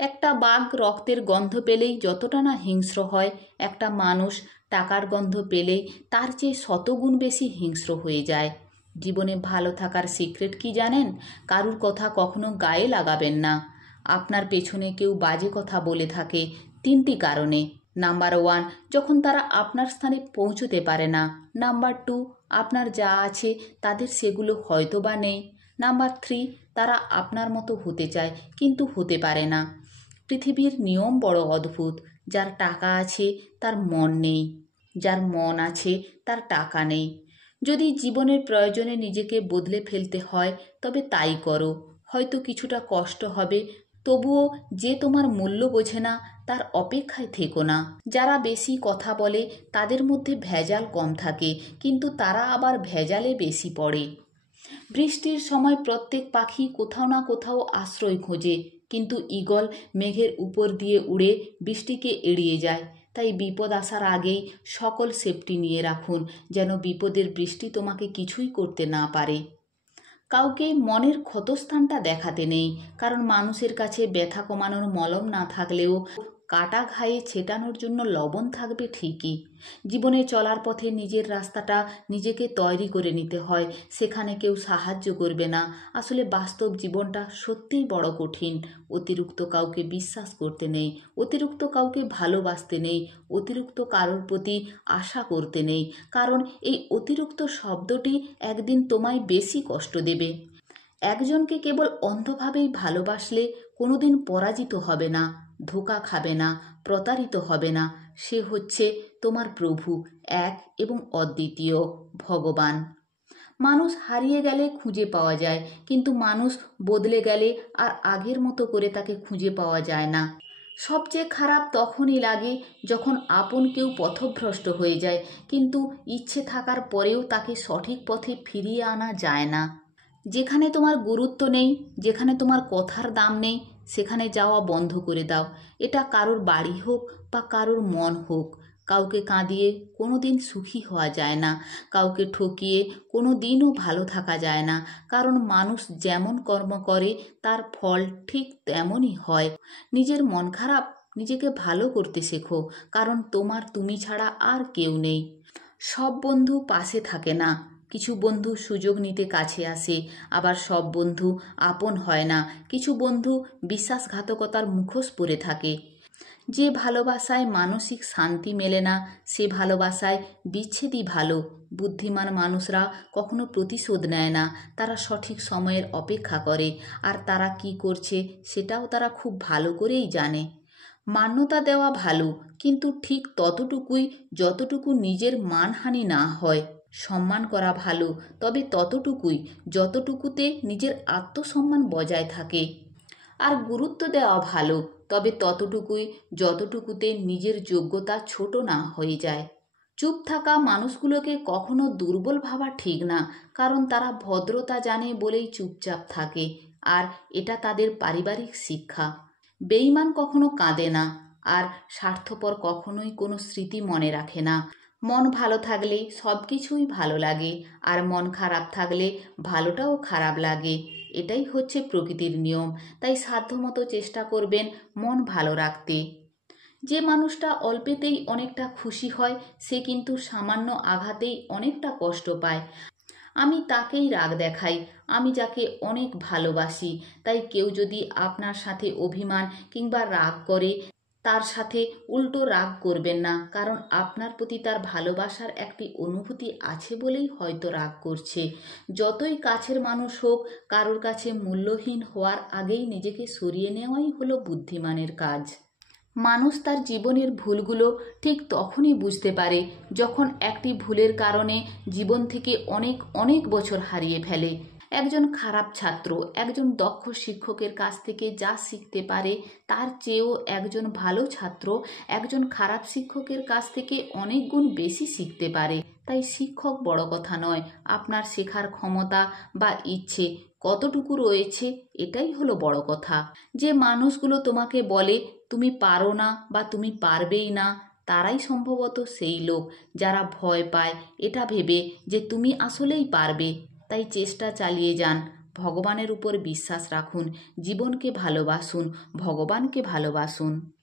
একটা বাঘ রক্তের গন্ধ পেলেই যতটা না হিংস্র হয়, একটা মানুষ টাকার গন্ধ পেলেই তার চেয়ে শতগুণ বেশি হিংস্র হয়ে যায়। জীবনে ভালো থাকার সিক্রেট কি জানেন? কারুর কথা কখনো গায়ে লাগাবেন না। আপনার পেছনে কেউ বাজে কথা বলে থাকে 3টি কারণে। নাম্বার 1, যখন তারা আপনার স্থানে পৌঁছতে পারে না। নাম্বার 2, আপনার যা আছে তাদের সেগুলো হয়তো বা নেই। নাম্বার 3, তারা আপনার মতো হতে চায় কিন্তু হতে পারে না। পৃথিবীর নিয়ম বড় অদ্ভুত। যার টাকা আছে তার মন নেই, যার মন আছে তার টাকা নেই। যদি জীবনের প্রয়োজনে নিজেকে বদলে ফেলতে হয় তবে তাই করো। হয়তো কিছুটা কষ্ট হবে, তবুও যে তোমার মূল্য বোঝে না তার অপেক্ষায় থেকো না। যারা বেশি কথা বলে তাদের মধ্যে ভেজাল কম থাকে, কিন্তু তারা আবার ভেজালে বেশি পড়ে। বৃষ্টির সময় প্রত্যেক পাখি কোথাও না কোথাও আশ্রয় খোঁজে, কিন্তু ঈগল মেঘের উপর দিয়ে উড়ে বৃষ্টিকে এড়িয়ে যায়। তাই বিপদ আসার আগেই সকল সেফটি নিয়ে রাখুন, যেন বিপদের বৃষ্টি তোমাকে কিছুই করতে না পারে। কাউকে মনের ক্ষতস্থানটা দেখাতে নেই, কারণ মানুষের কাছে ব্যথা কমানোর মলম না থাকলেও কাটা ঘায়ে ছেটানোর জন্য লবণ থাকবে ঠিকই। জীবনে চলার পথে নিজের রাস্তাটা নিজেকে তৈরি করে নিতে হয়, সেখানে কেউ সাহায্য করবে না। আসলে বাস্তব জীবনটা সত্যিই বড় কঠিন। অতিরিক্ত কাউকে বিশ্বাস করতে নেই, অতিরিক্ত কাউকে ভালোবাসতে নেই, অতিরিক্ত কারোর প্রতি আশা করতে নেই, কারণ এই অতিরিক্ত শব্দটি একদিন তোমায় বেশি কষ্ট দেবে। একজনকে কেবল অন্ধভাবেই ভালোবাসলে কোনোদিন পরাজিত হবে না, ধোঁকা খাবে না, প্রতারিত হবে না। সে হচ্ছে তোমার প্রভু, এক এবং অদ্বিতীয় ভগবান। মানুষ হারিয়ে গেলে খুঁজে পাওয়া যায়, কিন্তু মানুষ বদলে গেলে আর আগের মতো করে তাকে খুঁজে পাওয়া যায় না। সবচেয়ে খারাপ তখনই লাগে যখন আপন কেউ পথভ্রষ্ট হয়ে যায়, কিন্তু ইচ্ছে থাকার পরেও তাকে সঠিক পথে ফিরিয়ে আনা যায় না। যেখানে তোমার গুরুত্ব নেই, যেখানে তোমার কথার দাম নেই, সেখানে যাওয়া বন্ধ করে দাও। এটা কারোর বাড়ি হোক বা কারোর মন হোক। কাউকে কাঁদিয়ে কোনো দিন সুখী হওয়া যায় না, কাউকে ঠকিয়ে কোনো দিনও ভালো থাকা যায় না, কারণ মানুষ যেমন কর্ম করে তার ফল ঠিক তেমনই হয়। নিজের মন খারাপ, নিজেকে ভালো করতে শেখো, কারণ তোমার তুমি ছাড়া আর কেউ নেই। সব বন্ধু পাশে থাকে না, কিছু বন্ধু সুযোগ নিতে কাছে আসে, আবার সব বন্ধু আপন হয় না। কিছু বন্ধু বিশ্বাসঘাতকতার মুখোশ পরে থাকে। যে ভালোবাসায় মানসিক শান্তি মেলে না, সে ভালোবাসায় বিচ্ছেদই ভালো। বুদ্ধিমান মানুষরা কখনো প্রতিশোধ নেয় না, তারা সঠিক সময়ের অপেক্ষা করে, আর তারা কি করছে সেটাও তারা খুব ভালো করেই জানে। মান্যতা দেওয়া ভালো, কিন্তু ঠিক ততটুকুই যতটুকু নিজের মানহানি না হয়। সম্মান করা ভালো, তবে ততটুকুই যতটুকুতে নিজের আত্মসম্মান বজায় থাকে। আর গুরুত্ব দেওয়া ভালো, তবে ততটুকুই যতটুকুতে নিজের যোগ্যতা ছোট না হয়ে যায়। চুপ থাকা মানুষগুলোকে কখনো দুর্বল ভাবা ঠিক না, কারণ তারা ভদ্রতা জানে বলেই চুপচাপ থাকে, আর এটা তাদের পারিবারিক শিক্ষা। বেঈমান কখনো কাঁদে না, আর স্বার্থপর কখনোই কোনো স্মৃতি মনে রাখে না। মন ভালো থাকলে সব কিছুই ভালো লাগে, আর মন খারাপ থাকলে ভালোটাও খারাপ লাগে। এটাই হচ্ছে প্রকৃতির নিয়ম। তাই সাধ্যমতো চেষ্টা করবেন মন ভালো রাখতে। যে মানুষটা অল্পেতেই অনেকটা খুশি হয়, সে কিন্তু সামান্য আঘাতেই অনেকটা কষ্ট পায়। আমি তাকেই রাগ দেখাই, আমি যাকে অনেক ভালোবাসি। তাই কেউ যদি আপনার সাথে অভিমান কিংবা রাগ করে, তার সাথে উল্টো রাগ করবেন না, কারণ আপনার প্রতি তার ভালোবাসার একটি অনুভূতি আছে বলেই হয়তো রাগ করছে। যতই কাছের মানুষ হোক, কারোর কাছে মূল্যহীন হওয়ার আগেই নিজেকে সরিয়ে নেওয়াই হলো বুদ্ধিমানের কাজ। মানুষ তার জীবনের ভুলগুলো ঠিক তখনই বুঝতে পারে যখন একটি ভুলের কারণে জীবন থেকে অনেক অনেক বছর হারিয়ে ফেলে। একজন খারাপ ছাত্র একজন দক্ষ শিক্ষকের কাছ থেকে যা শিখতে পারে, তার চেয়েও একজন ভালো ছাত্র একজন খারাপ শিক্ষকের কাছ থেকে অনেক গুণ বেশি শিখতে পারে। তাই শিক্ষক বড় কথা নয়, আপনার শেখার ক্ষমতা বা ইচ্ছে কতটুকু রয়েছে এটাই হলো বড় কথা। যে মানুষগুলো তোমাকে বলে তুমি পারো না বা তুমি পারবেই না, তারাই সম্ভবত সেই লোক যারা ভয় পায় এটা ভেবে যে তুমি আসলেই পারবে। তাই চেষ্টা চালিয়ে যান, ভগবানের উপর বিশ্বাস রাখুন, জীবনকে ভালোবাসুন, ভগবানকে ভালোবাসুন।